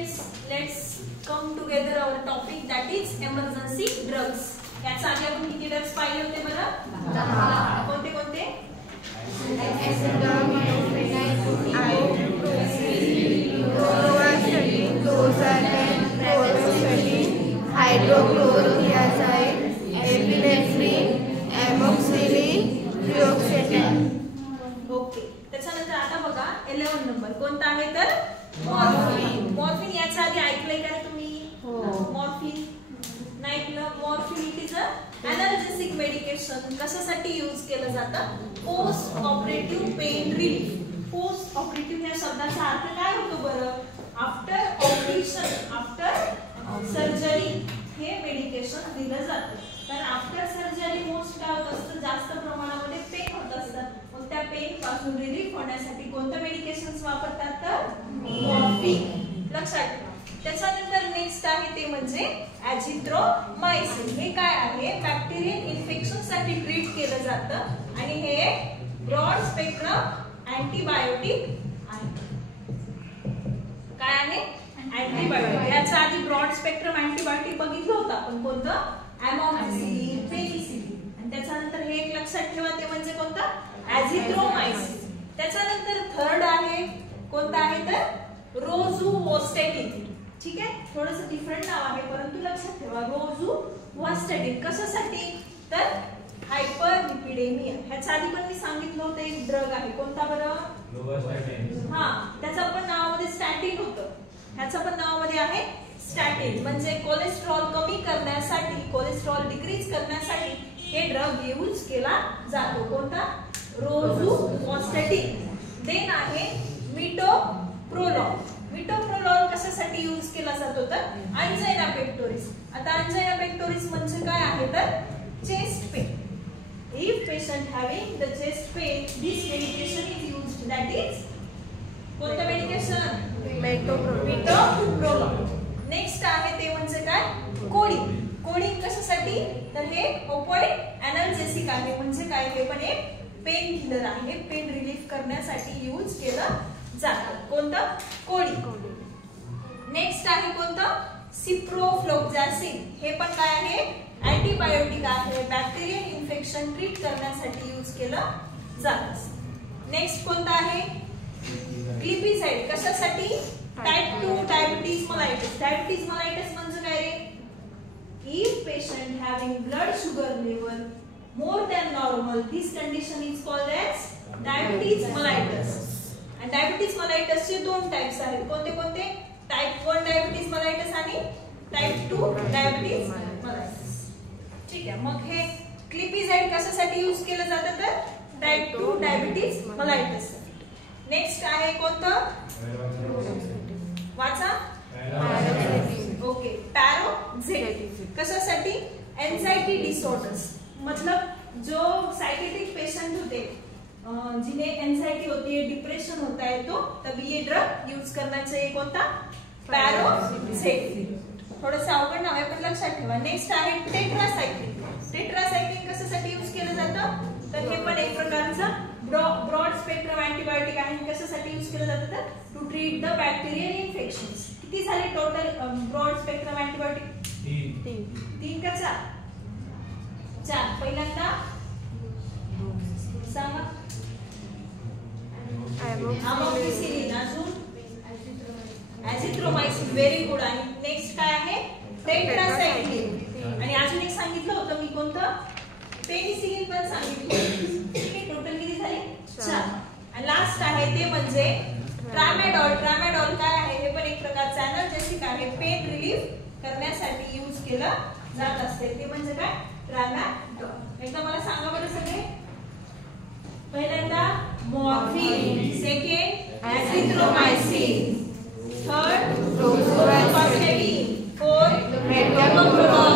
students, let's come together our topic that is emergency drugs. याचा आधी आपण किती ड्रग्स पाहिले होते बरं? 10. कोणते कोणते? हाइड्रोक्लोरोथियाझाइड, एपिनेफ्रिन, एमोक्सिलिन, फ्लुओक्सेटिन. ओके. त्याच्यानंतर आता बघा 11 नंबर कोणता आहे तर मॉर्फिन. मॉर्फिन याच्या आधी ऐकलंय का तुम्ही? हो. मॉर्फिन नाही ऐकलं? Morphine it is a analgesic medication. कशासाठी यूज केलं जातं? Post operative pain relief. Post operative या शब्दाचा अर्थ काय होतो बरं? आफ्टर ऑपरेशन, आफ्टर सर्जरी हे मेडिकेशन दिलं जातं. तर आफ्टर सर्जरी मोस्ट काय होत असतं? जास्त प्रमाणामध्ये पेन होत असतं. मग त्या पेन पासून रिलीफ होण्यासाठी कोणतं मेडिकेशन्स वापरतात तर मॉर्फिन. लक्षात ठेवा. त्याच्यानंतर नेक्स्ट आहे ते म्हणजे एझिथ्रोमायसिन. हे काय आहे? बॅक्टेरियल इन्फेक्शन साठी ट्रीट केलं जातं आणि हे ब्रॉड स्पेक्ट्रम अँटीबायोटिक आहे. काय आहे? अँटीबायोटिक. याच्या आधी ब्रॉड स्पेक्ट्रम अँटीबायोटिक बघितलं होतं आपण. कोणतं? Amoxicillin, penicillin. आणि त्याच्यानंतर हे एक लक्षात ठेवा ते म्हणजे कोणतं? एझिथ्रोमायसिन. त्याच्यानंतर थर्ड आहे कोणतं आहे तर रोझुवोस्टॅटिन. ठीक आहे. थोडंसं डिफरंट नाव आहे परंतु लक्षात ठेवा रोझुवोस्टॅटिन. कशासाठी तर हायपरलिपिडेमिया. ह्याच्या आधी पण मी सांगितलं होतं एक ड्रग आहे. कोणता बरं? हा. त्याचं पण नावामध्ये स्टॅटिन होतं. ह्याचं पण नावामध्ये आहे स्टॅटिन. म्हणजे कोलेस्ट्रॉल कमी करण्यासाठी, कोलेस्ट्रॉल डिक्रीज करण्यासाठी हे ड्रग यूज केला जातो. कोणता? रोझुवोस्टॅटिन. देन आहे मिटोप्रोलॉल. मिटोप्रोलॉल कशासाठी यूज केला जातो तर अंजाइना पेक्टोरिस. आता अंजाइना पेक्टोरिस म्हणजे काय आहे तर chest pain. If patient having the chest pain this medication is used. That is कोणतं मेडिकेशन? मिटोप्रोलॉल. नेक्स्ट आहे ते म्हणजे काय? कोडिन. कोडिन कशासाठी तर हे ओपोइड एनाल्जेसिक आहे. म्हणजे काय? हे पण एक पेन किलर आहे. पेन रिलीफ करण्यासाठी यूज केलं जातं. कोणतं? कोडिन. नेक्स्ट आहे कोणतं? सिप्रोफ्लोक्झासिन. हे पण काय आहे? अँटीबायोटिक आहे. बॅक्टेरियल इन्फेक्शन ट्रीट करण्यासाठी यूज केलं जातं. नेक्स्ट कोणतं आहे? ग्लिपिसाइड. कशासाठी? Type 2 diabetes mellitus. Diabetes mellitus म्हणजे काय रे? If patient having blood sugar level more than normal, this condition is called as diabetes mellitus. And diabetes mellitus चे दोन टाइप्स आहेत. कोणते कोणते? टाइप 1 डायबिटीज मेलाइटस आणि टाइप 2 डायबिटीज मेलाइटस. ठीक आहे. मग हे ग्लिपिसाइड कशासाठी यूज केलं जातं तर टाइप 2 डायबिटीज मेलाइटस. नेक्स्ट आहे कोणतं? वाचा. ओके. पॅरोक्सेटिन. कशासाठी? Anxiety disorders. मतलब जो साइकेट्रिक पेशेंट होते जिन्हें एंजाइटी होती है, डिप्रेशन होता है, तो तभी ये ड्रग यूज करना चाहिए. कोणता? पॅरोक्सेटिन. थोडंसं अवघड नाव आहे पण लक्षात ठेवा. नेक्स्ट आहे टेट्रासाइक्लिन. टेट्रासाइक्लिन कशासाठी यूज केलं जातं तर हे पण एक प्रकारचं ब्रॉड स्पेक्ट्रम अँटीबायोटिक आहे. कशासाठी यूज केलं जातं तर to treat the bacterial infections. किती झाले टोटल ब्रॉड स्पेक्ट्रम अँटीबायोटिक? 3 का 4? 4. पहिल्यांदा सांगा. अमॉक्सिसिलिन. अजून एझिथ्रोमायसिन. Very good. आणि नेक्स्ट काय आहे? टेट्रासाइक्लिन. आणि अजून एक सांगितलं होतं मी कोणतं? पेनिसिलिन पण सांगितलं. ठीक आहे. टोटल किती झाले? 4. आणि लास्ट आहे ते म्हणजे ट्रामॅडॉल. ट्रामॅडॉल काय आहे? हे पण एक प्रकारचं एनाल्जेसिक आहे. पेन रिलीफ करण्यासाठी यूज केलं जात असते. ते म्हणजे काय? ट्रामॅडॉल. एकदा मला सांगा बरं सगळे. पहिल्यांदा मॉर्फिन, सेकंड एझिथ्रोमायसिन, थर्ड रोझुवोस्टॅटिन, फोर्थ मिटोप्रोलॉल,